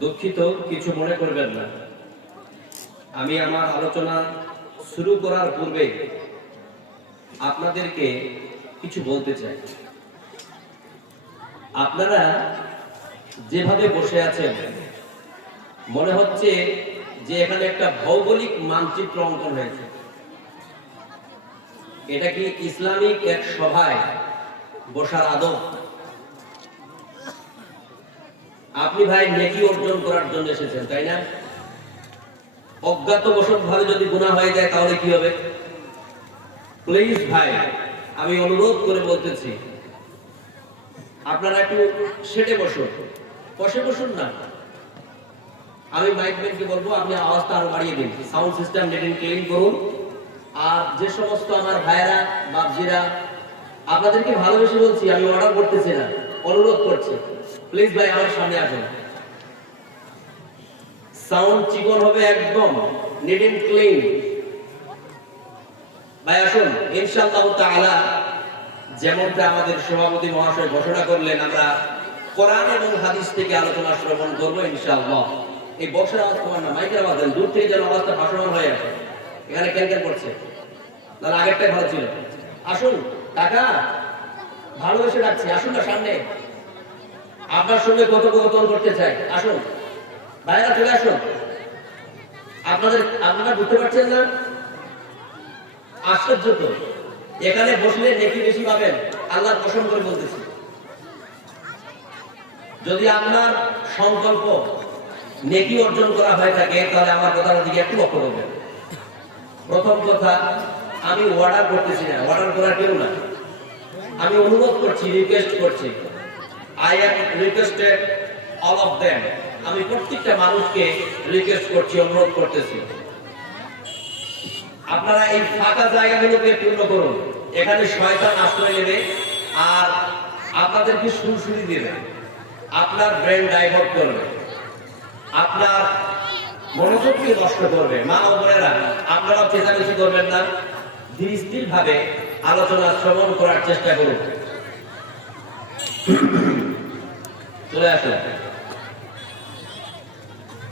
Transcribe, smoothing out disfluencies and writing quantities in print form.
দুঃখিত, কিছু মনে করবেন না। আমি আমার আলোচনা শুরু করার পূর্বে আপনাদেরকে কিছু বলতে চাই। আপনারা যেভাবে বসে আছেন মনে হচ্ছে যে এখানে একটা ভৌগোলিক মানচিত্র অঙ্কন হয়েছে। এটা কি ইসলামিক এক সভায় বসার আদব? আপনি ভাই নেকি অর্জন করার জন্য এসেছেন, তাই না? অজ্ঞাতবশত ভাবে যদি গুনাহ হয়ে যায় তাহলে কি হবে? প্লিজ ভাই, আমি অনুরোধ করে বলতেছি, আপনারা একটু সেটে বসুন, বসে বসুন না। আমি মাইকম্যানকে বলবো আপনি আওয়াজটা আরো বাড়িয়ে দিন, সাউন্ড সিস্টেম নেটিং ক্লিন করুন। আর যে সমস্ত আমার ভাইরা বাপজিরা, আপনাদেরকে ভালোবেসে বলছি, আমি অর্ডার করতেছি না, অনুরোধ করছি, প্লিজ ভাই আমার সামনে আসুন। সাউন্ড চিকন হবে, একদম নিট এন্ড ক্লিন। ভাই আসুন, ইনশাআল্লাহ তাআলা যেমনটা আমাদের সভাপতি মহাশয় ঘোষণা করলেন, আমরা কোরআন এবং হাদিস থেকে আলোচনা শ্রবণ করবো ইনশাআল্লাহ। এই বক্সের আওয়াজ তোমার না, মাইকের আওয়াজ দেন, দূর থেকে যেন আওয়াজটা ভাসমান হয়ে আসে। এখানে ক্যান করছে, তাহলে আগেরটাই ভালো ছিল। আসুন টাকা, ভালোবেসে ডাকছি, আসুন না সামনে, আপনার সঙ্গে কথোপকথন করতে চাই। আসুন ভাইরা, চলে আসুন। আপনারা বুঝতে পারছেন না? আশ্চর্য তো, এখানে বসলে নেকি বেশি পাবেন, আল্লাহর কসম করে বলতেছি। যদি আপনার সংকল্প নেকি অর্জন করা হয়ে থাকে তাহলে আমার কথার দিকে একটু লক্ষ্য করবেন। প্রথম কথা, আমি অর্ডার করতেছি না, অর্ডার করার কেউ না, আমি অনুরোধ করছি, রিকোয়েস্ট করছি। I am requested all of them. আমি প্রত্যেকটা মানুষকে রিকোয়েস্ট করছি, অনুরোধ করতেছি, আপনারা এই ফাঁকা জায়গাগুলোকে পূর্ণ করুন। এখানে শয়তান আশ্রয় নেবে আর আপনাদেরকে সুরসুরি দেবে, আপনার ব্রেন ডাইভার্ট করবে, আপনার মনোযোগকে নষ্ট করবে। মা ও বোনেরা, আপনারা চেঁচামেচি করবেন না, ধীর স্থির ভাবে আলোচনা শ্রবণ করার চেষ্টা করুন। চলে আসুন।